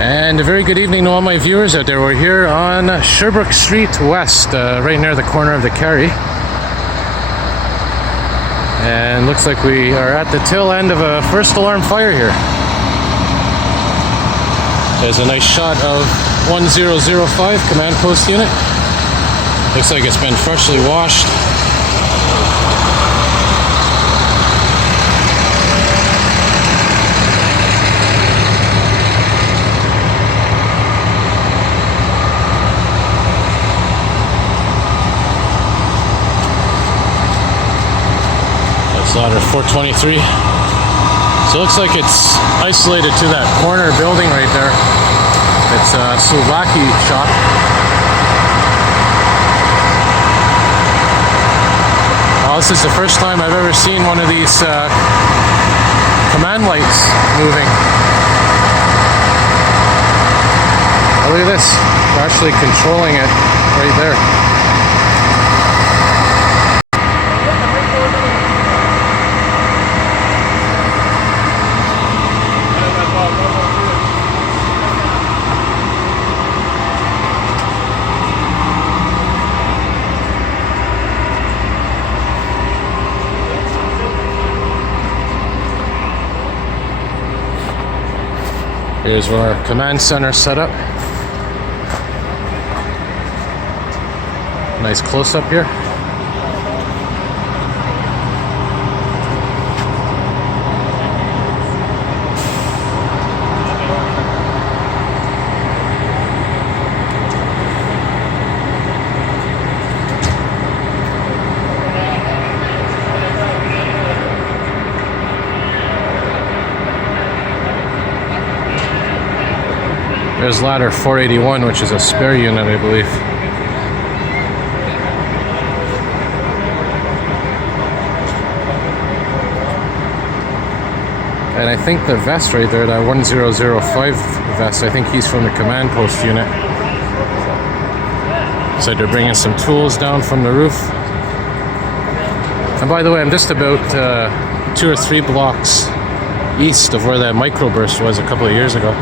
And a very good evening to all my viewers out there. We're here on Sherbrooke Street West, right near the corner of the Carry. And looks like we are at the tail end of a first alarm fire here. There's a nice shot of 1005 command post unit. Looks like it's been freshly washed. Ladder 423. So it looks like it's isolated to that corner building right there. It's a Souvlaki shop. Well, this is the first time I've ever seen one of these command lights moving. Oh, look at this. They're actually controlling it right there. Here's where our command center set up. Nice close up here. There's ladder 481, which is a spare unit, I believe. And I think the vest right there, that 1005 vest, I think he's from the command post unit. So they're bringing some tools down from the roof. And by the way, I'm just about 2 or 3 blocks east of where that microburst was a couple of years ago.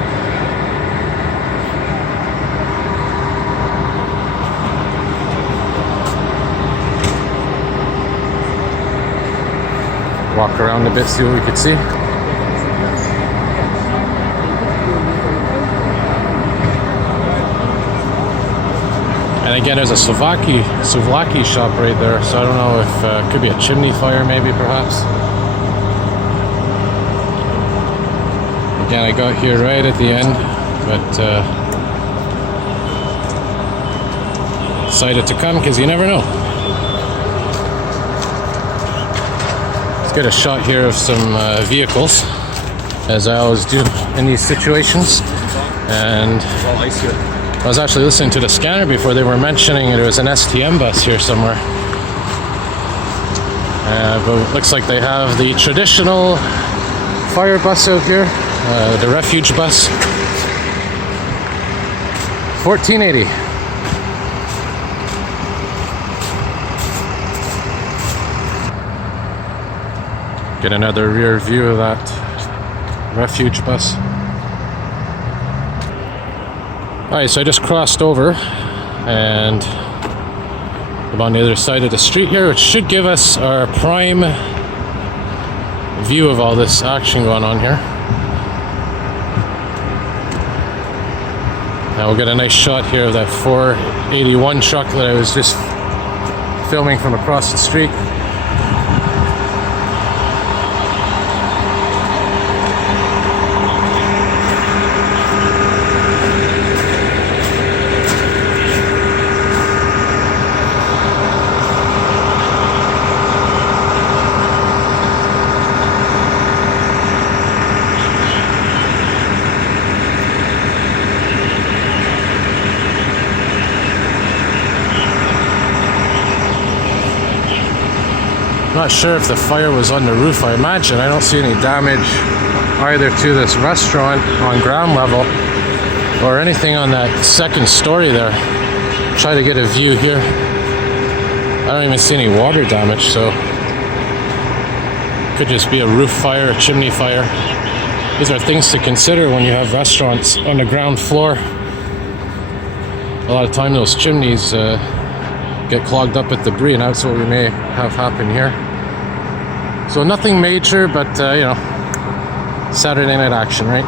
Walk around a bit, see what we could see. And again, there's a Souvlaki shop right there, so I don't know if it could be a chimney fire, maybe, perhaps. Again, I got here right at the end, but decided to come because you never know. Get a shot here of some vehicles, as I always do in these situations. And I was actually listening to the scanner before. They were mentioning there was an STM bus here somewhere, but it looks like they have the traditional fire bus out here, the refuge bus. 1480. Get another rear view of that refuge bus. Alright, so I just crossed over and I'm on the other side of the street here, which should give us our prime view of all this action going on here. Now we'll get a nice shot here of that 481 truck that I was just filming from across the street. Not sure if the fire was on the roof. I imagine. I don't see any damage either to this restaurant on ground level or anything on that second story there. Try to get a view here. I don't even see any water damage, so could just be a roof fire, a chimney fire. these are things to consider when you have restaurants on the ground floor. A lot of time those chimneys get clogged up with debris, and that's what we may have happen here. So nothing major, but you know, Saturday night action, right?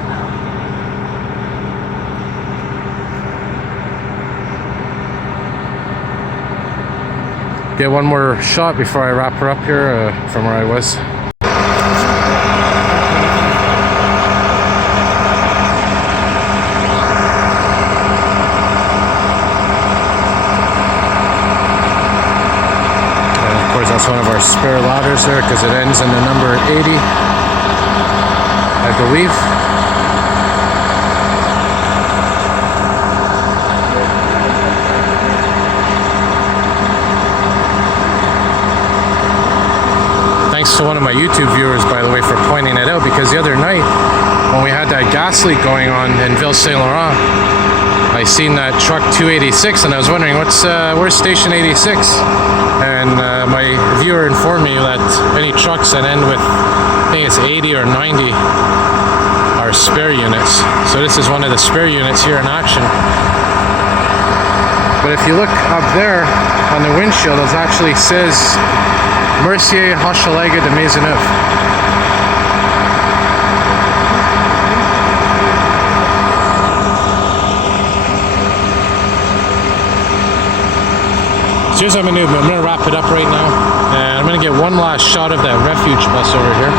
Get one more shot before I wrap her up here from where I was. That's one of our spare ladders there because it ends in the number 80, I believe. Thanks to one of my YouTube viewers, by the way, for pointing it out, because the other night when we had that gas leak going on in Ville Saint Laurent, I seen that truck 286 and I was wondering where's station 86, and my viewer informed me that any trucks that end with, I think it's 80 or 90, are spare units. So this is one of the spare units here in action. But if you look up there on the windshield, it actually says Mercier Hochelaga de Maisonneuve. So here's what I'm gonna wrap it up right now, and I'm gonna get one last shot of that refuge bus over here,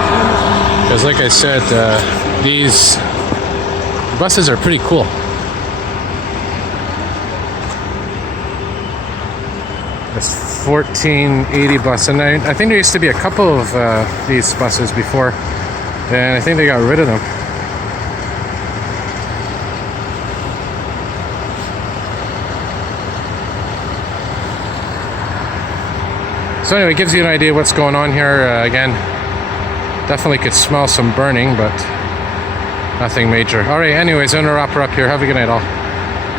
because like I said, these buses are pretty cool. This 1480 bus, and I think there used to be a couple of these buses before, and I think they got rid of them. So anyway, it gives you an idea what's going on here. Again, definitely could smell some burning, but nothing major. All right, anyways, I'm gonna wrap her up here. Have a good night all.